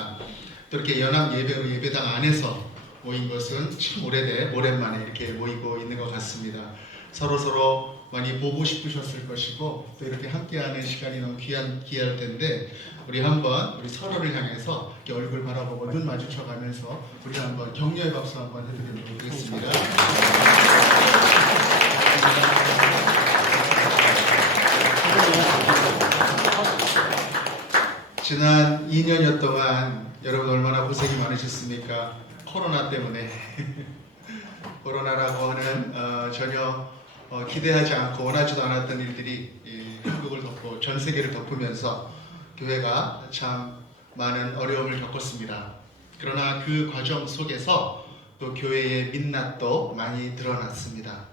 같습니다. 또 이렇게 연합 예배로 예배당 안에서 모인 것은 참 오랜만에 이렇게 모이고 있는 것 같습니다. 서로 많이 보고 싶으셨을 것이고 또 이렇게 함께하는 시간이 너무 귀할 텐데 우리 한번 우리 서로를 향해서 이렇게 얼굴 바라보고 눈 마주쳐가면서 우리 한번 격려의 박수 한번 해드리도록 하겠습니다. 지난 2년여 동안 여러분 얼마나 고생이 많으셨습니까? 코로나 때문에 코로나라고 하는 전혀 기대하지 않고 원하지도 않았던 일들이 한국을 덮고 전 세계를 덮으면서 교회가 참 많은 어려움을 겪었습니다. 그러나 그 과정 속에서 또 교회의 민낯도 많이 드러났습니다.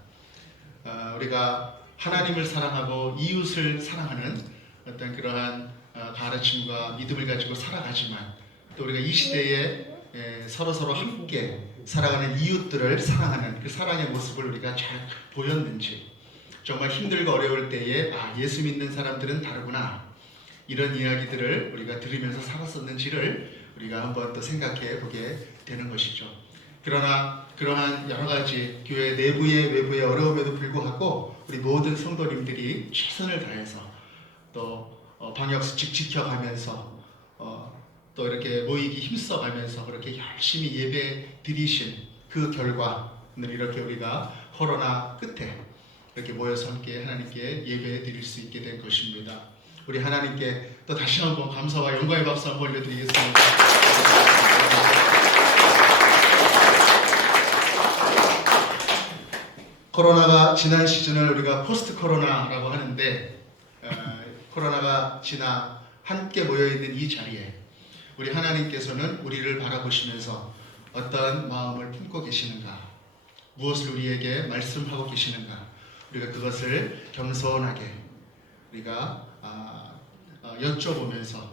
우리가 하나님을 사랑하고 이웃을 사랑하는 어떤 그러한 가르침과 믿음을 가지고 살아가지만 또 우리가 이 시대에 서로 함께 살아가는 이웃들을 사랑하는 그 사랑의 모습을 우리가 잘 보였는지, 정말 힘들고 어려울 때에 예수 믿는 사람들은 다르구나 이런 이야기들을 우리가 들으면서 살았었는지를 우리가 한번 또 생각해 보게 되는 것이죠. 그러나 그러한 여러 가지 교회 내부의 외부의 어려움에도 불구하고 우리 모든 성도님들이 최선을 다해서 또 방역수칙 지켜가면서 또 이렇게 모이기 힘써가면서 그렇게 열심히 예배 드리신 그 결과 오늘 이렇게 우리가 코로나 끝에 이렇게 모여서 함께 하나님께 예배 드릴 수 있게 된 것입니다. 우리 하나님께 또 다시 한번 감사와 영광의 박수 한번 올려드리겠습니다. 코로나가 지난 시즌을 우리가 포스트 코로나라고 하는데 코로나가 지나 함께 모여있는 이 자리에 우리 하나님께서는 우리를 바라보시면서 어떤 마음을 품고 계시는가, 무엇을 우리에게 말씀하고 계시는가, 우리가 그것을 겸손하게 우리가 여쭤보면서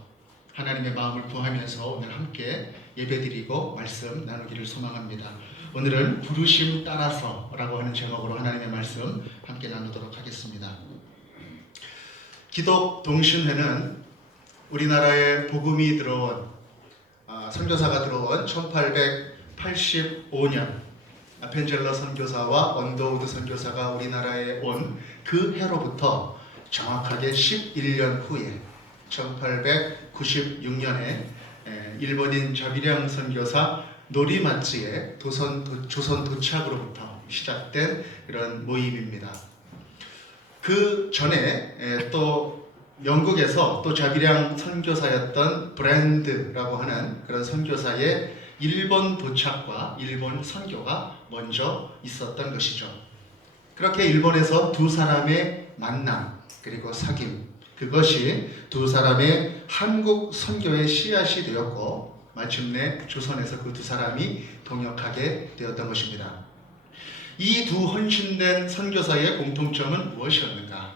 하나님의 마음을 구하면서 오늘 함께 예배드리고 말씀 나누기를 소망합니다. 오늘은 부르심 따라서 라고 하는 제목으로 하나님의 말씀 함께 나누도록 하겠습니다. 기독 동신회는 우리나라에 복음이 들어온 선교사가 들어온 1885년 아펜젤러 선교사와 언더우드 선교사가 우리나라에 온 그 해로부터 정확하게 11년 후에 1896년에 일본인 자비량 선교사 노리마츠의 조선 도착으로부터 시작된 이런 모임입니다. 그 전에 또 영국에서 또 자비량 선교사였던 브랜드라고 하는 그런 선교사의 일본 도착과 일본 선교가 먼저 있었던 것이죠. 그렇게 일본에서 두 사람의 만남 그리고 사귐, 그것이 두 사람의 한국 선교의 씨앗이 되었고 마침내 조선에서 그 두 사람이 동역하게 되었던 것입니다. 이 두 헌신된 선교사의 공통점은 무엇이었는가?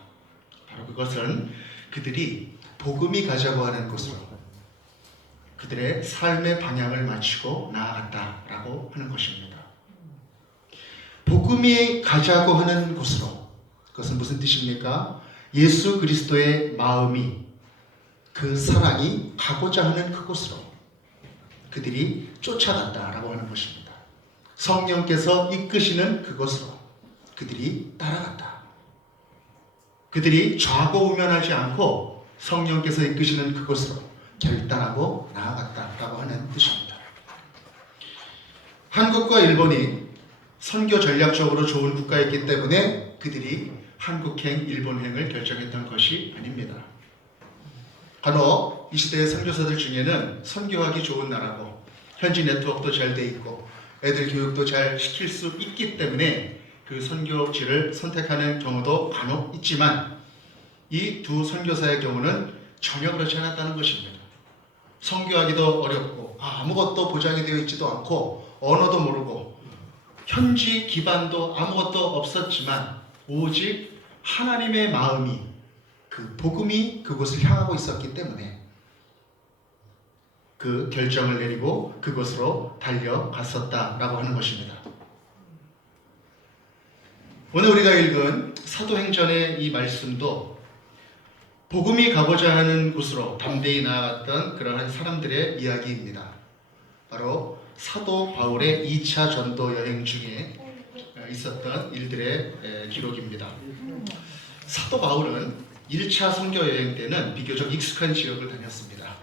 바로 그것은 그들이 복음이 가자고 하는 곳으로 그들의 삶의 방향을 맞추고 나아갔다라고 하는 것입니다. 복음이 가자고 하는 곳으로, 그것은 무슨 뜻입니까? 예수 그리스도의 마음이, 그 사랑이 가고자 하는 그곳으로 그들이 쫓아갔다라고 하는 것입니다. 성령께서 이끄시는 그곳으로 그들이 따라갔다. 그들이 좌고우면하지 않고 성령께서 이끄시는 그곳으로 결단하고 나아갔다라고 하는 뜻입니다. 한국과 일본이 선교 전략적으로 좋은 국가였기 때문에 그들이 한국행, 일본행을 결정했던 것이 아닙니다. 간혹 이 시대의 선교사들 중에는 선교하기 좋은 나라고 현지 네트워크도 잘 돼 있고 애들 교육도 잘 시킬 수 있기 때문에 그 선교지를 선택하는 경우도 간혹 있지만 이 두 선교사의 경우는 전혀 그렇지 않았다는 것입니다. 선교하기도 어렵고 아무것도 보장이 되어 있지도 않고 언어도 모르고 현지 기반도 아무것도 없었지만 오직 하나님의 마음이, 그 복음이 그곳을 향하고 있었기 때문에 그 결정을 내리고 그곳으로 달려갔었다라고 하는 것입니다. 오늘 우리가 읽은 사도행전의 이 말씀도 복음이 가고자 하는 곳으로 담대히 나아갔던 그러한 사람들의 이야기입니다. 바로 사도 바울의 2차 전도 여행 중에 있었던 일들의 기록입니다. 사도 바울은 1차 선교 여행 때는 비교적 익숙한 지역을 다녔습니다.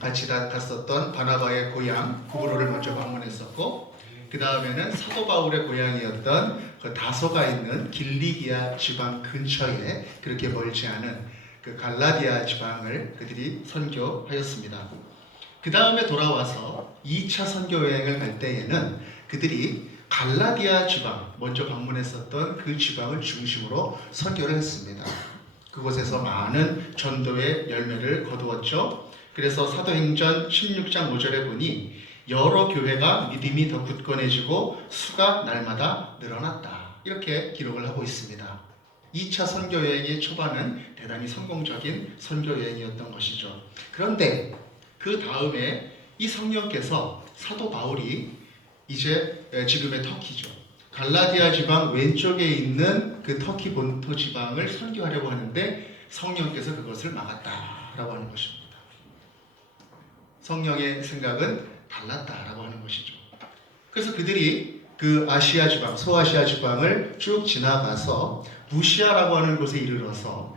같이 갔었던 바나바의 고향 구브로를 먼저 방문했었고, 그 다음에는 사도 바울의 고향이었던 그 다소가 있는 길리기아 지방 근처에 그렇게 멀지 않은 그 갈라디아 지방을 그들이 선교하였습니다. 그 다음에 돌아와서 2차 선교 여행을 갈 때에는 그들이 갈라디아 지방, 먼저 방문했었던 그 지방을 중심으로 선교를 했습니다. 그곳에서 많은 전도의 열매를 거두었죠. 그래서 사도행전 16장 5절에 보니 여러 교회가 믿음이 더 굳건해지고 수가 날마다 늘어났다, 이렇게 기록을 하고 있습니다. 2차 선교 여행의 초반은 대단히 성공적인 선교 여행이었던 것이죠. 그런데 그 다음에 이 성령께서 사도 바울이 이제 지금의 터키죠, 갈라디아 지방 왼쪽에 있는 그 터키 본토 지방을 선교하려고 하는데 성령께서 그것을 막았다라고 하는 것입니다. 성령의 생각은 달랐다라고 하는 것이죠. 그래서 그들이 그 아시아 지방, 소아시아 지방을 쭉 지나가서 무시아라고 하는 곳에 이르러서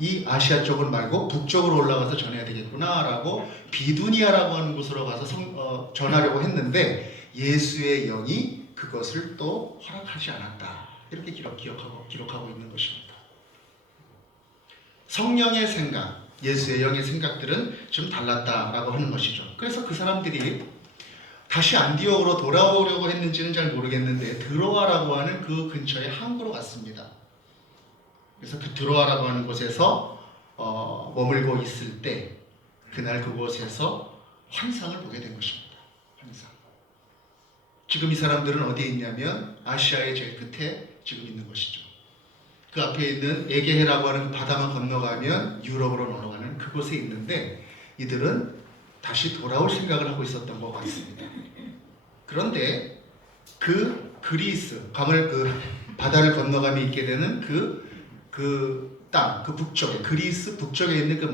이 아시아 쪽은 말고 북쪽으로 올라가서 전해야 되겠구나라고 비두니아라고 하는 곳으로 가서 전하려고 했는데 예수의 영이 그것을 또 허락하지 않았다, 이렇게 기록하고 있는 것입니다. 성령의 생각, 예수의 영의 생각들은 좀 달랐다라고 하는 것이죠. 그래서 그 사람들이 다시 안디옥으로 돌아오려고 했는지는 잘 모르겠는데 드로아라고 하는 그 근처에 항구로 갔습니다. 그래서 그 드로아라고 하는 곳에서 머물고 있을 때 그날 그곳에서 환상을 보게 된 것입니다. 환상. 지금 이 사람들은 어디에 있냐면 아시아의 제일 끝에 지금 있는 것이죠. 그 앞에 있는 에게해라고 하는 바다만 건너가면 유럽으로 넘어가는 그곳에 있는데 이들은 다시 돌아올 생각을 하고 있었던 것 같습니다. 그런데 그 그리스, 바다를 건너가며 있게 되는 그 땅, 그 북쪽에, 그리스 북쪽에 있는 그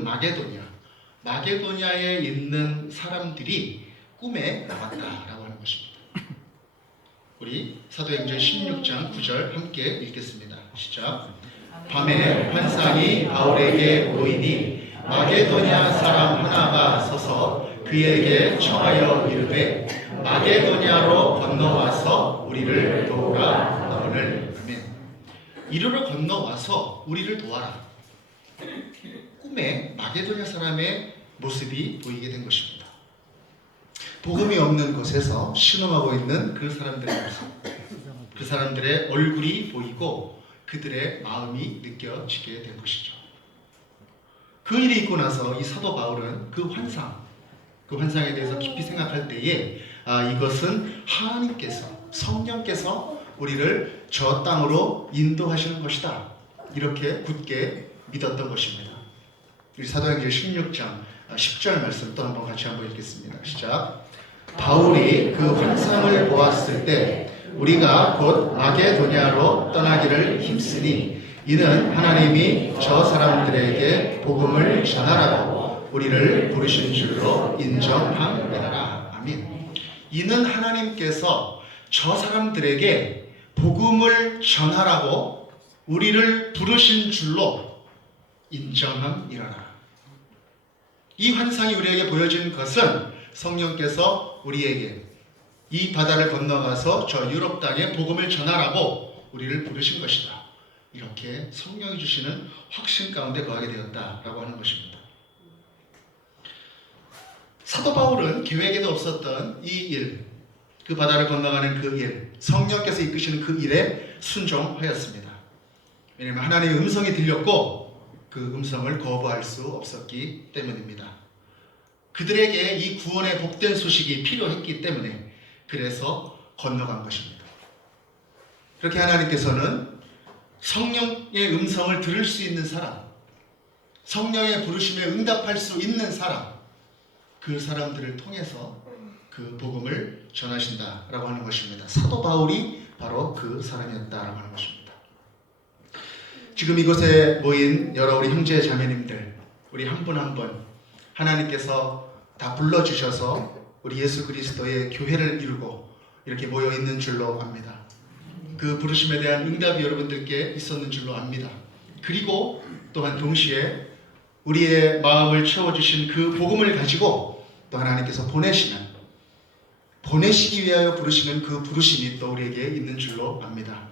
마게도냐에 있는 사람들이 꿈에 나왔다라고 하는 것입니다. 우리 사도행전 16장 9절 함께 읽겠습니다. 시작. 밤에 환상이 바울에게 보이니 마게도냐 사람 하나가 서서 그에게 청하여 이르되 마게도냐로 건너와서 우리를 도우라 하거늘. 아멘. 이리로 건너와서 우리를 도와라. 꿈에 마게도냐 사람의 모습이 보이게 된 것입니다. 복음이 없는 곳에서 신음하고 있는 그 사람들의 모습, 그 사람들의 얼굴이 보이고 그들의 마음이 느껴지게 된 것이죠. 그 일이 있고 나서 이 사도 바울은 그 환상에 대해서 깊이 생각할 때에 이것은 하나님께서, 성령께서 우리를 저 땅으로 인도하시는 것이다, 이렇게 굳게 믿었던 것입니다. 우리 사도행전 16장 10절 말씀 또 같이 한번 읽겠습니다. 시작. 바울이 그 환상을 보았을 때 우리가 곧 마게도냐로 떠나기를 힘쓰니 이는 하나님이 저 사람들에게 복음을 전하라고 우리를 부르신 줄로 인정함이라. 아멘. 이는 하나님께서 저 사람들에게 복음을 전하라고 우리를 부르신 줄로 인정함이라. 이 환상이 우리에게 보여진 것은 성령께서 우리에게 이 바다를 건너가서 저 유럽 땅에 복음을 전하라고 우리를 부르신 것이다, 이렇게 성령이 주시는 확신 가운데 거하게 되었다라고 하는 것입니다. 사도 바울은 계획에도 없었던 이 일, 그 바다를 건너가는 그 일, 성령께서 이끄시는 그 일에 순종하였습니다. 왜냐하면 하나님의 음성이 들렸고 그 음성을 거부할 수 없었기 때문입니다. 그들에게 이 구원의 복된 소식이 필요했기 때문에 그래서 건너간 것입니다. 그렇게 하나님께서는 성령의 음성을 들을 수 있는 사람, 성령의 부르심에 응답할 수 있는 사람, 그 사람들을 통해서 그 복음을 전하신다라고 하는 것입니다. 사도 바울이 바로 그 사람이었다라고 하는 것입니다. 지금 이곳에 모인 여러 우리 형제 자매님들, 우리 한 분 한 분 하나님께서 다 불러주셔서 우리 예수 그리스도의 교회를 이루고 이렇게 모여 있는 줄로 압니다. 그 부르심에 대한 응답이 여러분들께 있었는 줄로 압니다. 그리고 또한 동시에 우리의 마음을 채워주신 그 복음을 가지고 또 하나님께서 보내시기 위하여 부르시는 그 부르심이 또 우리에게 있는 줄로 압니다.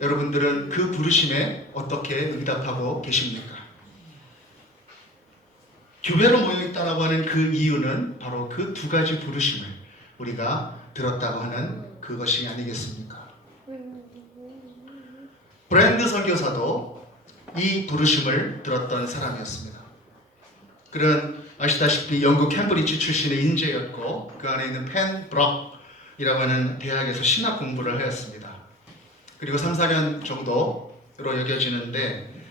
여러분들은 그 부르심에 어떻게 응답하고 계십니까? 교회로 모여있다라고 하는 그 이유는 바로 그 두 가지 부르심을 우리가 들었다고 하는 그것이 아니겠습니까? 브랜드 선교사도 이 부르심을 들었던 사람이었습니다. 그는 아시다시피 영국 캠브리지 출신의 인재였고 그 안에 있는 펜브럭이라고 하는 대학에서 신학 공부를 하였습니다. 그리고 3, 4년 정도로 여겨지는데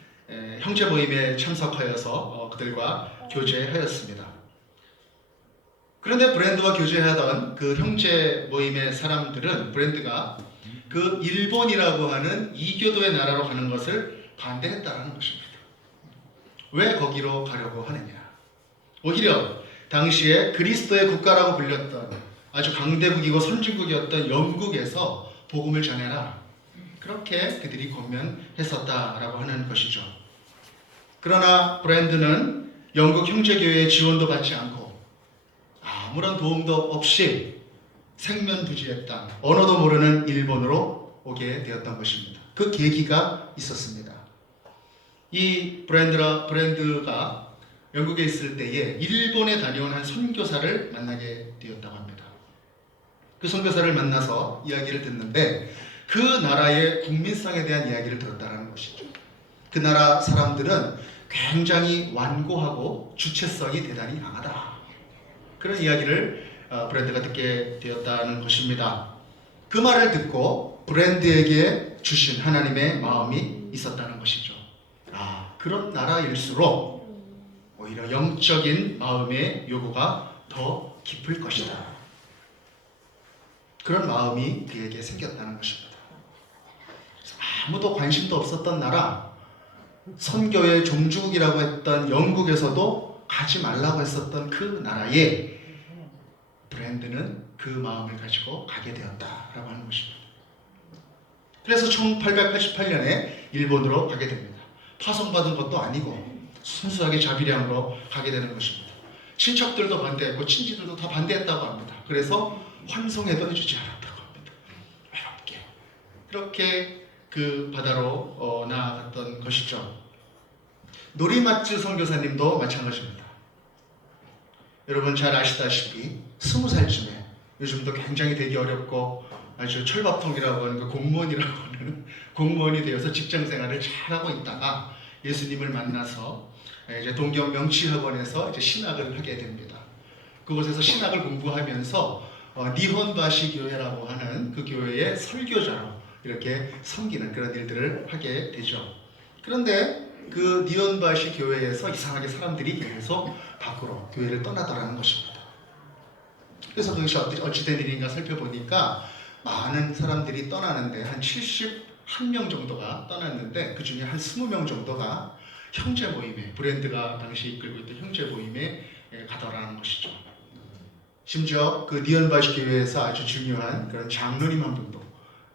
형제 모임에 참석하여서 그들과 교제하였습니다. 그런데 브랜드와 교제하던 그 형제 모임의 사람들은 브랜드가 그 일본이라고 하는 이교도의 나라로 가는 것을 반대했다는 것입니다. 왜 거기로 가려고 하느냐? 오히려 당시에 그리스도의 국가라고 불렸던 아주 강대국이고 선진국이었던 영국에서 복음을 전해라. 그렇게 그들이 권면했었다라고 하는 것이죠. 그러나 브랜드는 영국 형제교회의 지원도 받지 않고 아무런 도움도 없이 생면부지했다. 언어도 모르는 일본으로 오게 되었던 것입니다. 그 계기가 있었습니다. 이 브랜드가 영국에 있을 때에 일본에 다녀온 한 선교사를 만나게 되었다고 합니다. 그 선교사를 만나서 이야기를 듣는데 그 나라의 국민성에 대한 이야기를 들었다는 것이죠. 그 나라 사람들은 굉장히 완고하고 주체성이 대단히 강하다. 그런 이야기를 브랜드가 듣게 되었다는 것입니다. 그 말을 듣고 브랜드에게 주신 하나님의 마음이 있었다는 것이죠. 그런 나라일수록 오히려 영적인 마음의 요구가 더 깊을 것이다. 그런 마음이 그에게 생겼다는 것입니다. 아무도 관심도 없었던 나라, 선교의 종주국이라고 했던 영국에서도 가지 말라고 했었던 그 나라에 브랜드는 그 마음을 가지고 가게 되었다라고 하는 것입니다. 그래서 1888년에 일본으로 가게 됩니다. 파송받은 것도 아니고 순수하게 자비량으로 가게 되는 것입니다. 친척들도 반대했고 친지들도 다 반대했다고 합니다. 그래서 환송해도 해주지 않았다고 합니다. 외롭게. 그렇게 그 바다로 나아갔던 것이죠. 노리마츠 선교사님도 마찬가지입니다. 여러분 잘 아시다시피 20살쯤에 요즘도 굉장히 되기 어렵고 아주 철밥통이라고 하는 그 공무원이라고 하는 공무원이 되어서 직장생활을 잘하고 있다가 예수님을 만나서 이제 동경 명치학원에서 이제 신학을 하게 됩니다. 그곳에서 신학을 공부하면서 니혼바시 교회라고 하는 그 교회의 설교자로 이렇게 섬기는 그런 일들을 하게 되죠. 그런데 그 니혼바시 교회에서 이상하게 사람들이 계속 밖으로 교회를 떠나더라는 것입니다. 그래서 그것이 어찌된 일인가 살펴보니까 많은 사람들이 떠나는데 한 71명 정도가 떠났는데 그 중에 한 20명 정도가 형제 모임에, 브랜드가 당시 이끌고 있던 형제 모임에 가더라는 것이죠. 심지어 그 니혼바시 교회에서 아주 중요한 그런 장로님 한 분도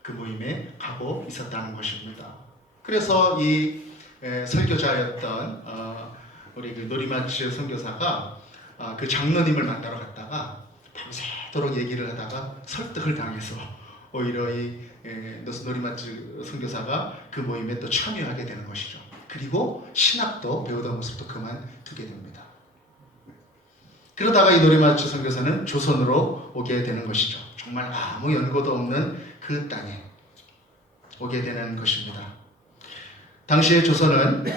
그 모임에 가고 있었다는 것입니다. 그래서 이 설교자였던 우리 그 노리마츠 선교사가 그 장로님을 만나러 갔다가 밤새도록 얘기를 하다가 설득을 당해서 오히려 이 노리마츠 선교사가 그 모임에 또 참여하게 되는 것이죠. 그리고 신학도 배우던 모습도 그만두게 됩니다. 그러다가 이 노리마츠 선교사는 조선으로 오게 되는 것이죠. 정말 아무 연고도 없는 그 땅에 오게 되는 것입니다. 당시의 조선은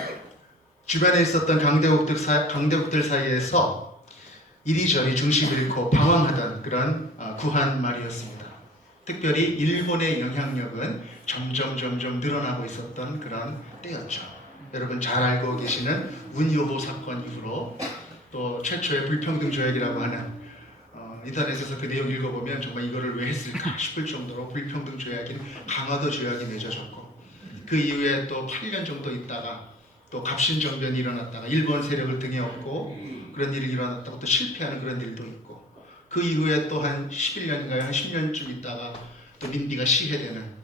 주변에 있었던 강대국들 사이에서 이리저리 중심을 잃고 방황하던 그런 구한 말이었습니다. 특별히 일본의 영향력은 점점 늘어나고 있었던 그런 때였죠. 여러분 잘 알고 계시는 운요보 사건 이후로 또 최초의 불평등 조약이라고 하는 인터넷에서 그 내용 읽어보면 정말 이거를 왜 했을까 싶을 정도로 불평등 조약인 강화도 조약이 맺어졌고 그 이후에 또 8년 정도 있다가 또 갑신정변이 일어났다가 일본 세력을 등에 업고 그런 일이 일어났다가 또 실패하는 그런 일도 있고, 그 이후에 또 한 11년인가요? 한 10년쯤 있다가 또 민비가 시해되는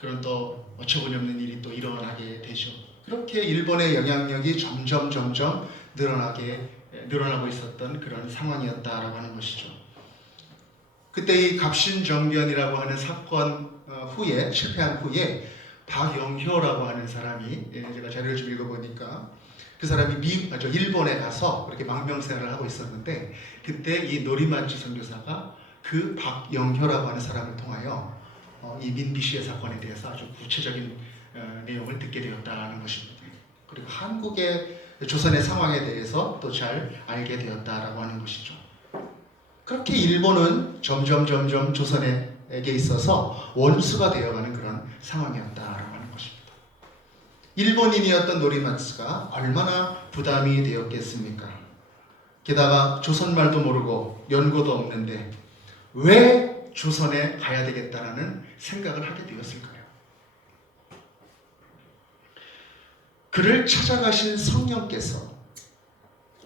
그런 또 어처구니없는 일이 또 일어나게 되죠. 그렇게 일본의 영향력이 점점 늘어나고 있었던 그런 상황이었다라고 하는 것이죠. 그때 이 갑신정변이라고 하는 사건 후에, 실패한 후에 박영효라고 하는 사람이, 제가 자료를 좀 읽어보니까 그 사람이 일본에 가서 그렇게 망명생활을 하고 있었는데, 그때 이 노리마치 선교사가 그 박영효라고 하는 사람을 통하여 이 민비시의 사건에 대해서 아주 구체적인 내용을 듣게 되었다는 것입니다. 그리고 한국의 조선의 상황에 대해서 또 잘 알게 되었다라고 하는 것이죠. 그렇게 일본은 점점 조선에게 있어서 원수가 되어가는 그런 상황이었다라고 하는 것입니다. 일본인이었던 노리마츠가 얼마나 부담이 되었겠습니까? 게다가 조선말도 모르고 연고도 없는데 왜 조선에 가야 되겠다라는 생각을 하게 되었을까요? 그를 찾아가신 성령께서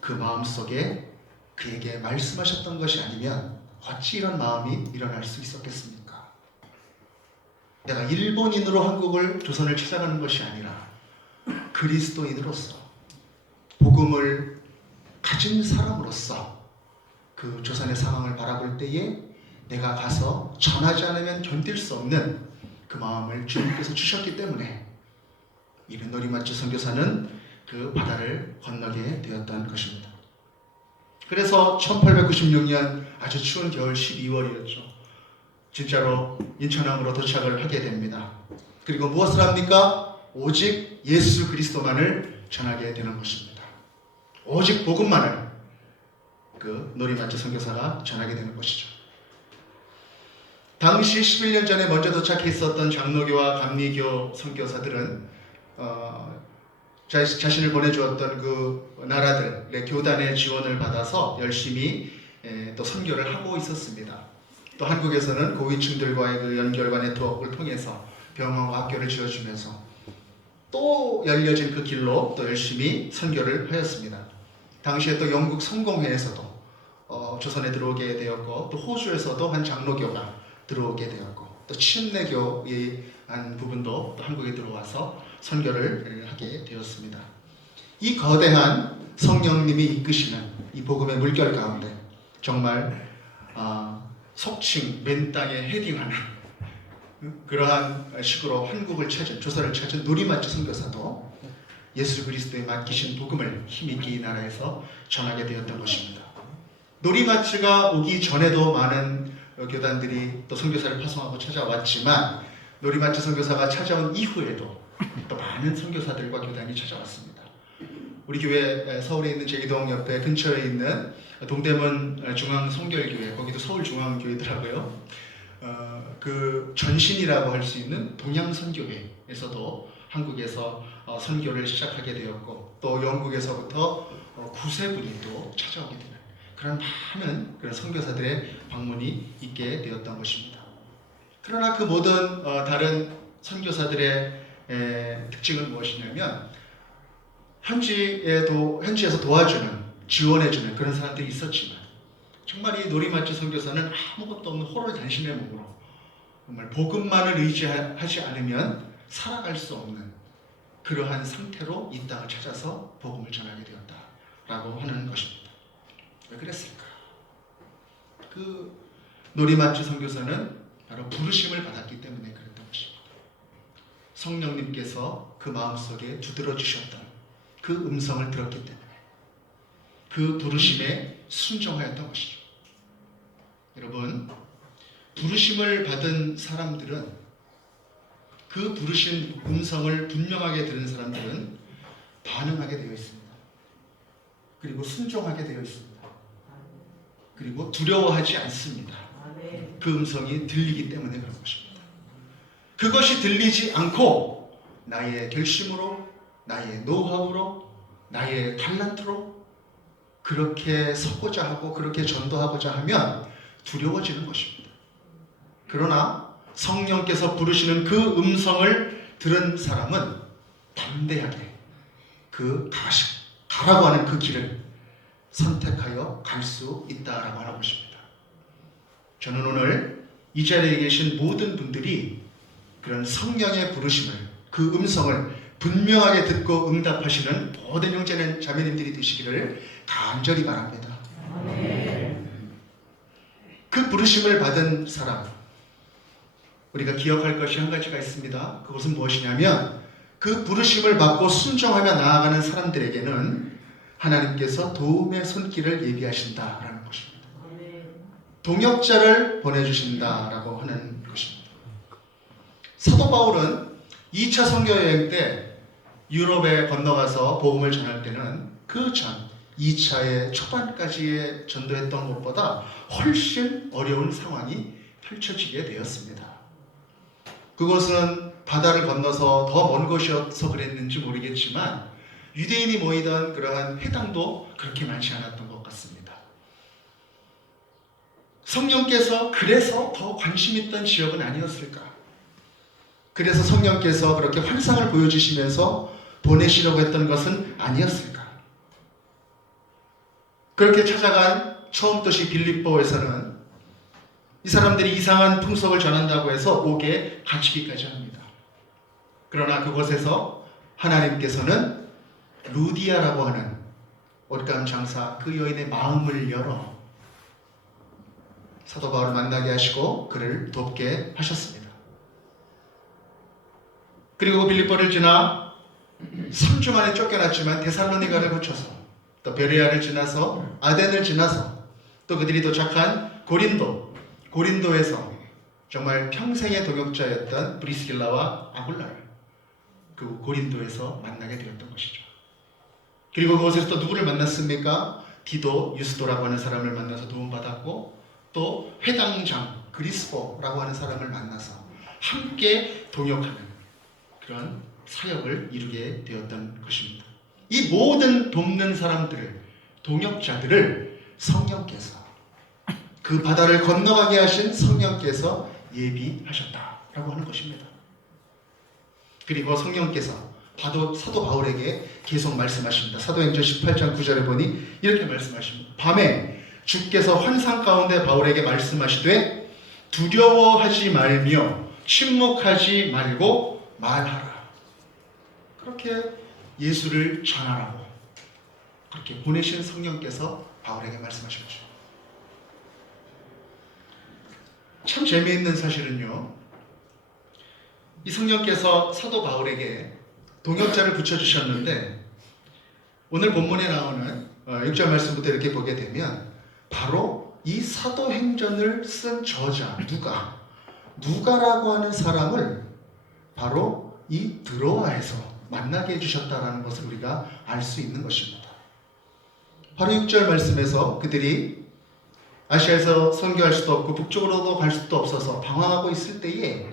그 마음속에 그에게 말씀하셨던 것이 아니면 어찌 이런 마음이 일어날 수 있었겠습니까? 내가 일본인으로 한국을, 조선을 찾아가는 것이 아니라 그리스도인으로서, 복음을 가진 사람으로서 그 조선의 상황을 바라볼 때에 내가 가서 전하지 않으면 견딜 수 없는 그 마음을 주님께서 주셨기 때문에 이른 노리마치 선교사는 그 바다를 건너게 되었던 것입니다. 그래서 1896년 아주 추운 겨울 12월이었죠. 진짜로 인천항으로 도착을 하게 됩니다. 그리고 무엇을 합니까? 오직 예수 그리스도만을 전하게 되는 것입니다. 오직 복음만을 그 노리마치 선교사가 전하게 되는 것이죠. 당시 11년 전에 먼저 도착해 있었던 장로교와 감리교 선교사들은 자신을 보내주었던 그 나라들의 교단의 지원을 받아서 열심히 또 선교를 하고 있었습니다. 또 한국에서는 고위층들과의 그 연결과 네트워크를 통해서 병원과 학교를 지어주면서 또 열려진 그 길로 또 열심히 선교를 하였습니다. 당시에 또 영국 성공회에서도 조선에 들어오게 되었고, 또 호주에서도 한 장로교가 들어오게 되었고, 또 침례교의 한 부분도 또 한국에 들어와서 선교를 하게 되었습니다. 이 거대한 성령님이 이끄시는 이 복음의 물결 가운데 정말 속칭 맨 땅에 헤딩하는 그러한 식으로 한국을 찾은, 조선을 찾은 노리마치 선교사도 예수 그리스도의 맡기신 복음을 힘있게 이 나라에서 전하게 되었던 것입니다. 노리마치가 오기 전에도 많은 교단들이 또 선교사를 파송하고 찾아왔지만, 노리마치 선교사가 찾아온 이후에도 또 많은 선교사들과 교단이 찾아왔습니다. 우리 교회 서울에 있는 제기동 옆에 근처에 있는 동대문 중앙성결교회, 거기도 서울중앙교회더라고요. 그 전신이라고 할 수 있는 동양선교회에서도 한국에서 선교를 시작하게 되었고, 또 영국에서부터 구세군이 또 찾아오게 되는 그런 많은 그런 선교사들의 방문이 있게 되었던 것입니다. 그러나 그 모든 다른 선교사들의 특징은 무엇이냐면, 현지에서 도와주는, 지원해주는 그런 사람들이 있었지만, 정말 이 노리마치 선교사는 아무것도 없는 홀을 단신의 몸으로 정말 복음만을 의지하지 않으면 살아갈 수 없는 그러한 상태로 이 땅을 찾아서 복음을 전하게 되었다라고 하는 것입니다. 왜 그랬을까? 그 노리마치 선교사는 바로 부르심을 받았기 때문에 그랬던 것입니다. 성령님께서 그 마음속에 두드러 주셨던 그 음성을 들었기 때문에 그 부르심에 순종하였던 것이죠. 여러분, 부르심을 받은 사람들은, 그 부르신 음성을 분명하게 들은 사람들은 반응하게 되어 있습니다. 그리고 순종하게 되어 있습니다. 그리고 두려워하지 않습니다. 그 음성이 들리기 때문에 그런 것입니다. 그것이 들리지 않고 나의 결심으로, 나의 노하우로, 나의 탤런트로 그렇게 서고자 하고 그렇게 전도하고자 하면 두려워지는 것입니다. 그러나 성령께서 부르시는 그 음성을 들은 사람은 담대하게 가라고 하는 그 길을 선택하여 갈 수 있다라고 하는 것입니다. 저는 오늘 이 자리에 계신 모든 분들이 그런 성령의 부르심을, 그 음성을 분명하게 듣고 응답하시는 모든 형제는 자매님들이 되시기를 간절히 바랍니다. 그 부르심을 받은 사람, 우리가 기억할 것이 한 가지가 있습니다. 그것은 무엇이냐면 그 부르심을 받고 순종하며 나아가는 사람들에게는 하나님께서 도움의 손길을 예비하신다라는 것입니다. 동역자를 보내주신다라고 하는 것입니다. 사도 바울은 2차 선교 여행 때 유럽에 건너가서 복음을 전할 때는 그 전 2차의 초반까지의 전도했던 것보다 훨씬 어려운 상황이 펼쳐지게 되었습니다. 그것은 바다를 건너서 더 먼 곳이어서 그랬는지 모르겠지만 유대인이 모이던 그러한 회당도 그렇게 많지 않았던 것 같습니다. 성령께서 그래서 더 관심 있던 지역은 아니었을까? 그래서 성령께서 그렇게 환상을 보여주시면서 보내시려고 했던 것은 아니었을까? 그렇게 찾아간 처음 도시 빌립보에서는 이 사람들이 이상한 풍속을 전한다고 해서 옥에 갇히기까지 합니다. 그러나 그곳에서 하나님께서는 루디아라고 하는 옷감 장사 그 여인의 마음을 열어 사도 바울을 만나게 하시고 그를 돕게 하셨습니다. 그리고 빌립보를 지나 3주 만에 쫓겨났지만 데살로니가를 거쳐서 또 베레아를 지나서 아덴을 지나서 또 그들이 도착한 고린도에서 정말 평생의 동역자였던 브리스길라와 아굴라를 그 고린도에서 만나게 되었던 것이죠. 그리고 그곳에서 또 누구를 만났습니까? 디도, 유스도라고 하는 사람을 만나서 도움받았고 또 회당장 그리스포라고 하는 사람을 만나서 함께 동역하는 그런 사역을 이루게 되었던 것입니다. 이 모든 돕는 사람들을, 동역자들을 성령께서, 그 바다를 건너가게 하신 성령께서 예비하셨다라고 하는 것입니다. 그리고 성령께서 사도 바울에게 계속 말씀하십니다. 사도행전 18장 9절에 보니 이렇게 말씀하십니다. 밤에 주께서 환상 가운데 바울에게 말씀하시되 두려워하지 말며 침묵하지 말고 말하라. 그렇게 예수를 전하라고 그렇게 보내신 성령께서 바울에게 말씀하신 거죠. 참 재미있는 사실은요, 이 성령께서 사도 바울에게 동역자를 붙여주셨는데 오늘 본문에 나오는 6절 말씀부터 이렇게 보게 되면 바로 이 사도행전을 쓴 저자 누가라고 하는 사람을 바로 이 드로아에서 만나게 해주셨다는 것을 우리가 알 수 있는 것입니다. 바로 6절 말씀에서 그들이 아시아에서 선교할 수도 없고 북쪽으로도 갈 수도 없어서 방황하고 있을 때에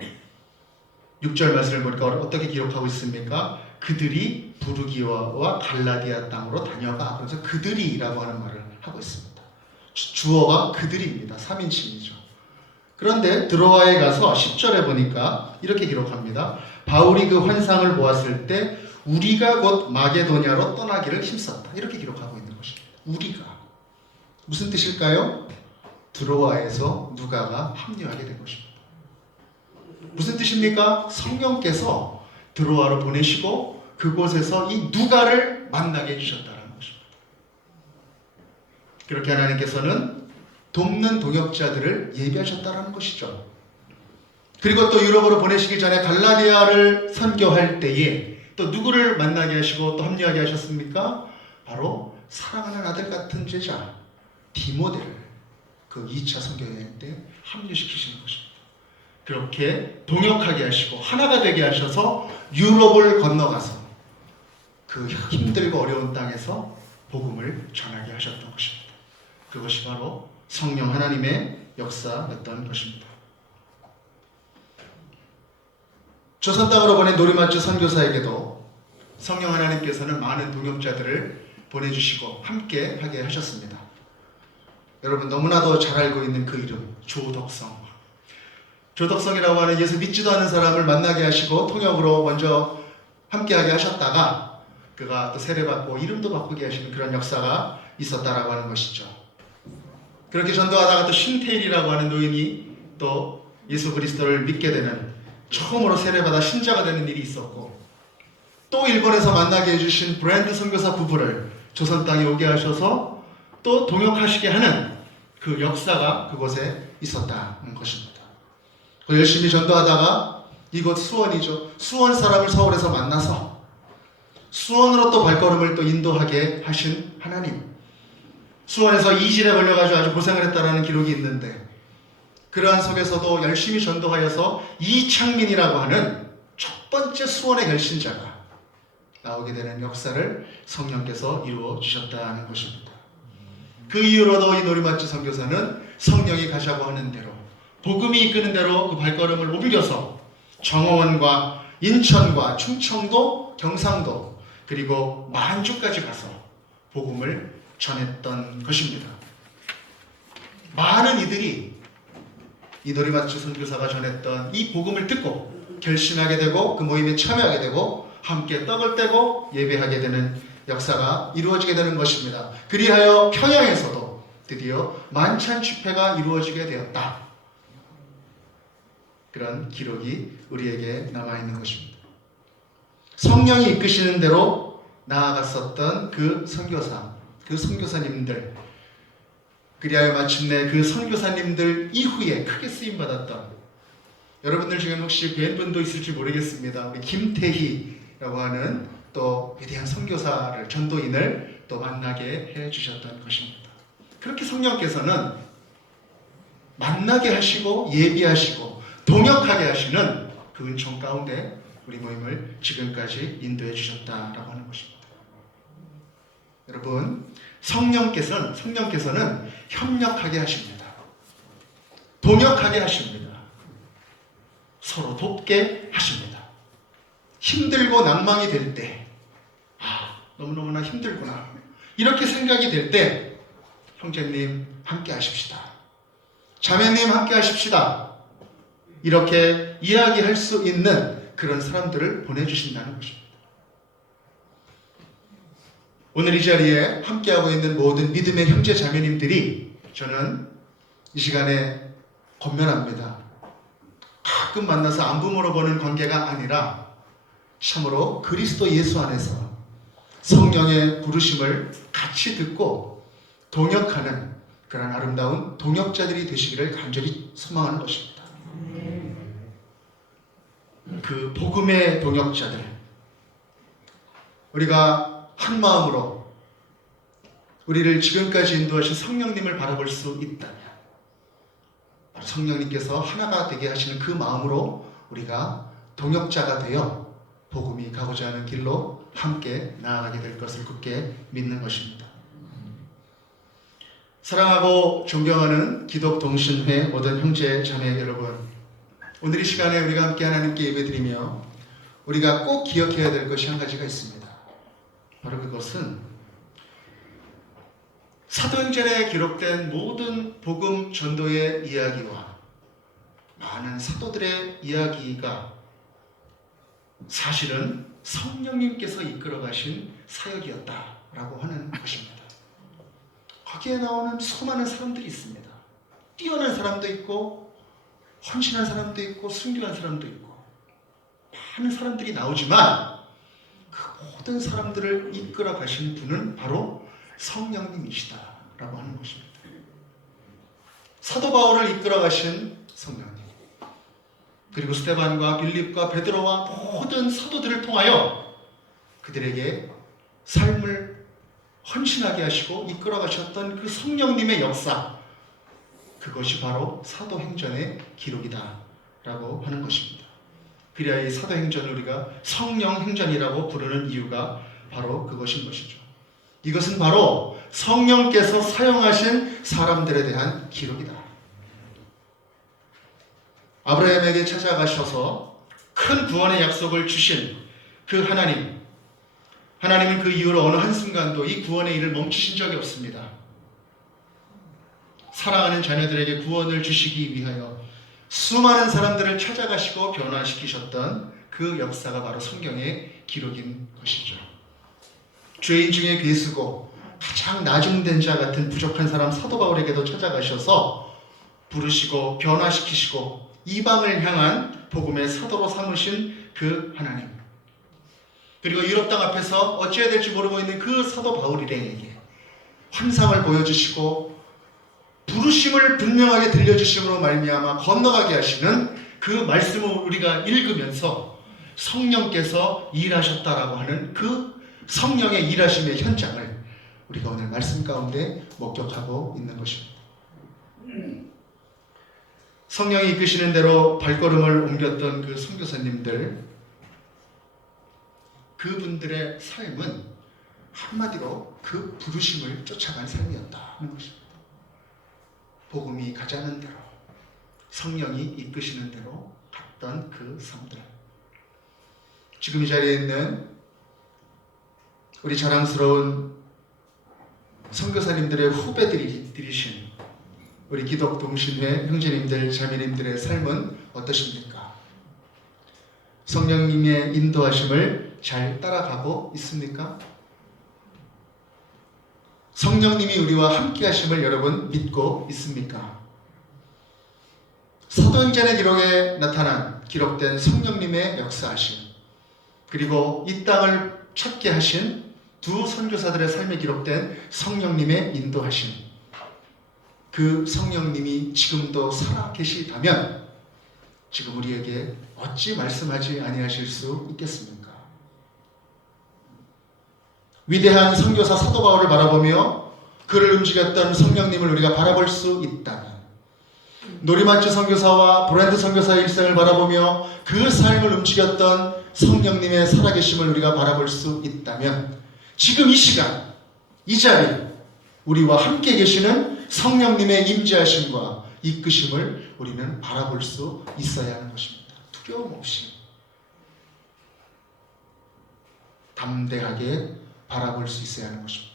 6절 말씀을 보니까 어떻게 기록하고 있습니까? 그들이 부르기아와 갈라디아 땅으로 다녀가. 그래서 그들이라고 하는 말을 하고 있습니다. 주어가 그들입니다. 3인칭이죠. 그런데 드로아에 가서 10절에 보니까 이렇게 기록합니다. 바울이 그 환상을 보았을 때 우리가 곧 마게도냐로 떠나기를 힘썼다. 이렇게 기록하고 있는 것입니다. 우리가. 무슨 뜻일까요? 드로아에서 누가가 합류하게 된 것입니다. 무슨 뜻입니까? 성령께서 드로아로 보내시고 그곳에서 이 누가를 만나게 해주셨다는 것입니다. 그렇게 하나님께서는 돕는 동역자들을 예비하셨다는 것이죠. 그리고 또 유럽으로 보내시기 전에 갈라디아를 선교할 때에 또 누구를 만나게 하시고 또 합류하게 하셨습니까? 바로 사랑하는 아들 같은 제자 디모데를 그 2차 선교여행 때 합류시키시는 것입니다. 그렇게 동역하게 하시고 하나가 되게 하셔서 유럽을 건너가서 그 힘들고 어려운 땅에서 복음을 전하게 하셨던 것입니다. 그것이 바로 성령 하나님의 역사였던 것입니다. 조선 땅으로 보낸 노리마츠 선교사에게도 성령 하나님께서는 많은 동역자들을 보내주시고 함께 하게 하셨습니다. 여러분 너무나도 잘 알고 있는 그 이름 조덕성 조덕성이라고 하는 예수 믿지도 않은 사람을 만나게 하시고 통역으로 먼저 함께하게 하셨다가 그가 또 세례받고 이름도 바꾸게 하시는 그런 역사가 있었다라고 하는 것이죠. 그렇게 전도하다가 또 신태일이라고 하는 노인이 또 예수 그리스도를 믿게 되는, 처음으로 세례받아 신자가 되는 일이 있었고, 또 일본에서 만나게 해주신 브랜드 선교사 부부를 조선 땅에 오게 하셔서 또 동역하시게 하는 그 역사가 그곳에 있었다는 것입니다. 열심히 전도하다가 이곳 수원이죠. 수원 사람을 서울에서 만나서 수원으로 또 발걸음을 또 인도하게 하신 하나님. 수원에서 이질에 걸려가지고 아주 고생을 했다라는 기록이 있는데, 그러한 속에서도 열심히 전도하여서 이창민이라고 하는 첫 번째 수원의 결신자가 나오게 되는 역사를 성령께서 이루어 주셨다는 것입니다. 그 이후로도 이 노리마치 선교사는 성령이 가자고 하는 대로, 복음이 이끄는 대로 그 발걸음을 옮겨서 정어원과 인천과 충청도, 경상도, 그리고 만주까지 가서 복음을 전했던 것입니다. 많은 이들이 이 노리마치 선교사가 전했던 이 복음을 듣고 결심하게 되고 그 모임에 참여하게 되고 함께 떡을 떼고 예배하게 되는 역사가 이루어지게 되는 것입니다. 그리하여 평양에서도 드디어 만찬 집회가 이루어지게 되었다. 그런 기록이 우리에게 남아있는 것입니다. 성령이 이끄시는 대로 나아갔었던 그 선교사, 그 선교사님들, 그리하여 마침내 그 선교사님들 이후에 크게 쓰임받았던, 여러분들 중에 혹시 뵌 분도 있을지 모르겠습니다. 우리 김태희라고 하는 또 위대한 선교사를, 전도인을 또 만나게 해주셨던 것입니다. 그렇게 성령께서는 만나게 하시고 예비하시고 동역하게 하시는 그 은총 가운데 우리 모임을 지금까지 인도해 주셨다라고 하는 것입니다. 여러분, 성령께서는 협력하게 하십니다. 동역하게 하십니다. 서로 돕게 하십니다. 힘들고 낭망이 될 때, 너무너무나 힘들구나, 이렇게 생각이 될 때, 형제님 함께 하십시다, 자매님 함께 하십시다, 이렇게 이야기할 수 있는 그런 사람들을 보내주신다는 것입니다. 오늘 이 자리에 함께하고 있는 모든 믿음의 형제 자매님들이, 저는 이 시간에 권면합니다. 가끔 만나서 안부 물어보는 관계가 아니라 참으로 그리스도 예수 안에서 성령의 부르심을 같이 듣고 동역하는 그런 아름다운 동역자들이 되시기를 간절히 소망하는 것입니다. 그 복음의 동역자들, 우리가 한 마음으로 우리를 지금까지 인도하신 성령님을 바라볼 수 있다면, 성령님께서 하나가 되게 하시는 그 마음으로 우리가 동역자가 되어 복음이 가고자 하는 길로 함께 나아가게 될 것을 굳게 믿는 것입니다. 사랑하고 존경하는 기독동신회 모든 형제 자매 여러분, 오늘 이 시간에 우리가 함께 하나님께 예배드리며 우리가 꼭 기억해야 될 것이 한 가지가 있습니다. 바로 그것은 사도행전에 기록된 모든 복음 전도의 이야기와 많은 사도들의 이야기가 사실은 성령님께서 이끌어 가신 사역이었다라고 하는 것입니다. 거기에 나오는 수많은 사람들이 있습니다. 뛰어난 사람도 있고 헌신한 사람도 있고 순교한 사람도 있고 많은 사람들이 나오지만 그 모든 사람들을 이끌어 가신 분은 바로 성령님이시다라고 하는 것입니다. 사도 바울을 이끌어 가신 성령님, 그리고 스데반과 빌립과 베드로와 모든 사도들을 통하여 그들에게 삶을 헌신하게 하시고 이끌어 가셨던 그 성령님의 역사, 그것이 바로 사도행전의 기록이다라고 하는 것입니다. 그래야 이 사도행전을 우리가 성령행전이라고 부르는 이유가 바로 그것인 것이죠. 이것은 바로 성령께서 사용하신 사람들에 대한 기록이다. 아브라함에게 찾아가셔서 큰 구원의 약속을 주신 그 하나님은 그 이후로 어느 한순간도 이 구원의 일을 멈추신 적이 없습니다. 사랑하는 자녀들에게 구원을 주시기 위하여 수많은 사람들을 찾아가시고 변화시키셨던 그 역사가 바로 성경의 기록인 것이죠. 죄인 중에 괴수고 가장 나중된 자 같은 부족한 사람 사도 바울에게도 찾아가셔서 부르시고 변화시키시고 이방을 향한 복음의 사도로 삼으신 그 하나님, 그리고 유럽 땅 앞에서 어찌해야 될지 모르고 있는 그 사도 바울 일행에게 환상을 보여주시고 부르심을 분명하게 들려주심으로 말미암아 건너가게 하시는 그 말씀을 우리가 읽으면서 성령께서 일하셨다라고 하는 그 성령의 일하심의 현장을 우리가 오늘 말씀 가운데 목격하고 있는 것입니다. 성령이 이끄시는 대로 발걸음을 옮겼던 그 선교사님들, 그분들의 삶은 한마디로 그 부르심을 쫓아간 삶이었다 하는 것입니다. 복음이 가자는 대로, 성령이 이끄시는 대로 갔던 그 삶들. 지금 이 자리에 있는 우리 자랑스러운 선교사님들의 후배들이신 우리 기독동신회 형제님들, 자매님들의 삶은 어떠십니까? 성령님의 인도하심을 잘 따라가고 있습니까? 성령님이 우리와 함께 하심을 여러분 믿고 있습니까? 사도행전의 기록에 기록된 성령님의 역사하심, 그리고 이 땅을 찾게 하신 두 선교사들의 삶에 기록된 성령님의 인도하심, 그 성령님이 지금도 살아 계시다면 지금 우리에게 어찌 말씀하지 아니하실 수 있겠습니까? 위대한 선교사 사도 바울을 바라보며 그를 움직였던 성령님을 우리가 바라볼 수 있다면, 노리마츠 선교사와 브랜드 선교사의 일생을 바라보며 그 삶을 움직였던 성령님의 살아계심을 우리가 바라볼 수 있다면, 지금 이 시간, 이 자리, 우리와 함께 계시는 성령님의 임재하심과 이끄심을 우리는 바라볼 수 있어야 하는 것입니다. 두려움 없이 담대하게 바라볼 수 있어야 하는 것입니다.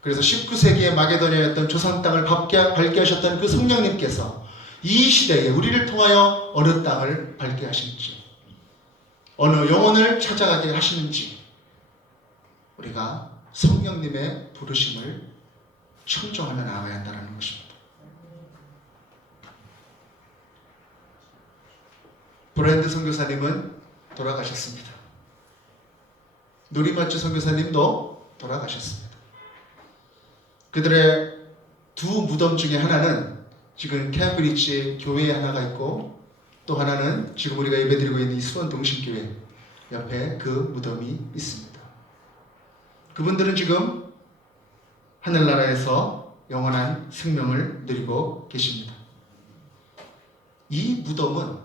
그래서 19세기의 마게도냐였던 조상 땅을 밝게 하셨던 그 성령님께서 이 시대에 우리를 통하여 어느 땅을 밝게 하실지, 어느 영혼을 찾아가게 하시는지 우리가 성령님의 부르심을 청정하며 나아가야 한다는 것입니다. 브랜드 선교사님은 돌아가셨습니다. 노리마츠 선교사님도 돌아가셨습니다. 그들의 두 무덤 중에 하나는 지금 캠브리지 교회에 하나가 있고, 또 하나는 지금 우리가 예배드리고 있는 이 수원 동신교회 옆에 그 무덤이 있습니다. 그분들은 지금 하늘나라에서 영원한 생명을 누리고 계십니다. 이 무덤은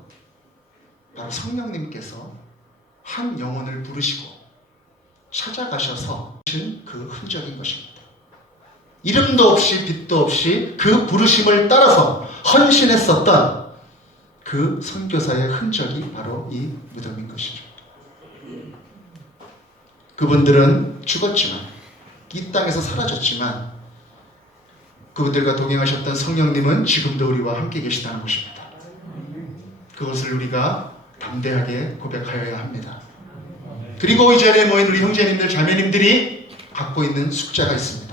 바로 성령님께서 한 영혼을 부르시고 찾아가셔서 주신 그 흔적인 것입니다. 이름도 없이 빛도 없이 그 부르심을 따라서 헌신했었던 그 선교사의 흔적이 바로 이 무덤인 것이죠. 그분들은 죽었지만, 이 땅에서 사라졌지만, 그분들과 동행하셨던 성령님은 지금도 우리와 함께 계시다는 것입니다. 그것을 우리가 담대하게 고백하여야 합니다. 그리고 이 자리에 모인 우리 형제님들, 자매님들이 갖고 있는 숙제가 있습니다.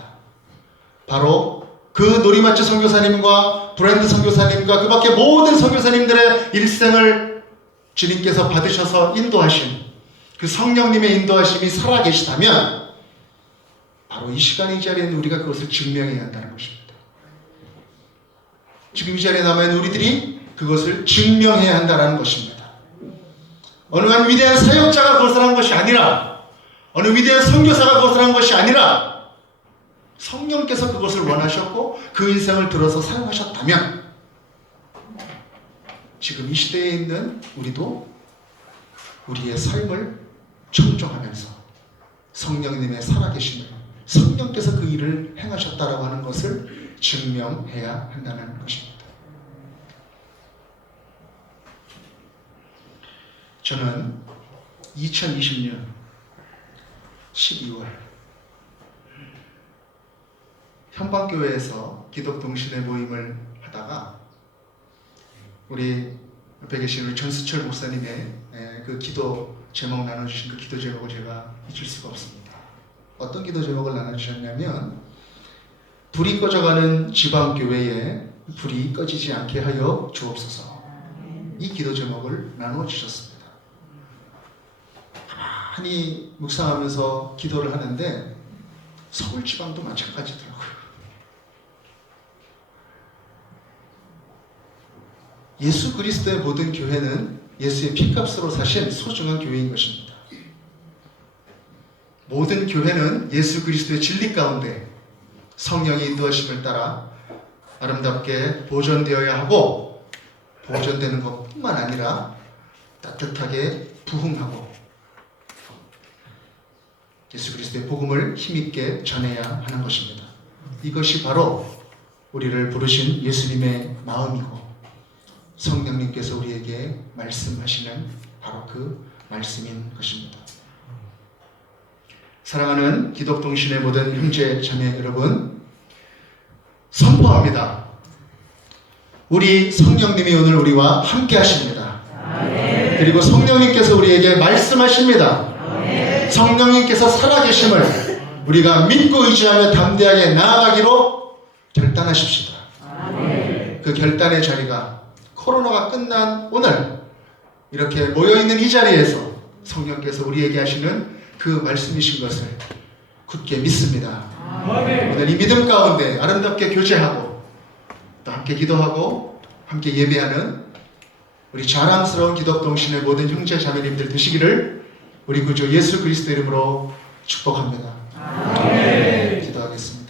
바로 그 노리마츠 선교사님과 브랜드 선교사님과 그 밖에 모든 선교사님들의 일생을 주님께서 받으셔서 인도하신 그 성령님의 인도하심이 살아계시다면, 바로 이 시간에 이 자리에 있는 우리가 그것을 증명해야 한다는 것입니다. 지금 이 자리에 남아있는 우리들이 그것을 증명해야 한다는 것입니다. 어느 한 위대한 사역자가 그것을 한 것이 아니라, 어느 위대한 선교사가 그것을 한 것이 아니라, 성령께서 그것을 원하셨고 그 인생을 들어서 사용하셨다면, 지금 이 시대에 있는 우리도 우리의 삶을 청정하면서 성령님의 살아계심을, 성령께서 그 일을 행하셨다라고 하는 것을 증명해야 한다는 것입니다. 저는 2020년 12월 현방교회에서 기독동신회 모임을 하다가 우리 옆에 계신 우리 전수철 목사님의 그 기도 제목 나눠주신 그 기도 제목을 제가 잊을 수가 없습니다. 어떤 기도 제목을 나눠주셨냐면 불이 꺼져가는 지방교회에 불이 꺼지지 않게 하여 주옵소서. 이 기도 제목을 나눠주셨습니다. 가만히 묵상하면서 기도를 하는데 서울 지방도 마찬가지더라고요. 예수 그리스도의 모든 교회는 예수의 피값으로 사신 소중한 교회인 것입니다. 모든 교회는 예수 그리스도의 진리 가운데 성령의 인도하심을 따라 아름답게 보존되어야 하고, 보존되는 것뿐만 아니라 따뜻하게 부흥하고 예수 그리스도의 복음을 힘있게 전해야 하는 것입니다. 이것이 바로 우리를 부르신 예수님의 마음이고 성령님께서 우리에게 말씀하시는 바로 그 말씀인 것입니다. 사랑하는 기독동신의 모든 형제 자매 여러분, 선포합니다. 우리 성령님이 오늘 우리와 함께 하십니다. 그리고 성령님께서 우리에게 말씀하십니다. 성령님께서 살아계심을 우리가 믿고 의지하며 담대하게 나아가기로 결단하십시다. 그 결단의 자리가 코로나가 끝난 오늘 이렇게 모여있는 이 자리에서 성령께서 우리에게 하시는 그 말씀이신 것을 굳게 믿습니다. 오늘 이 믿음 가운데 아름답게 교제하고 또 함께 기도하고 함께 예배하는 우리 자랑스러운 기독동신의 모든 형제 자매님들 되시기를 우리 구주 예수 그리스도 이름으로 축복합니다. 기도하겠습니다.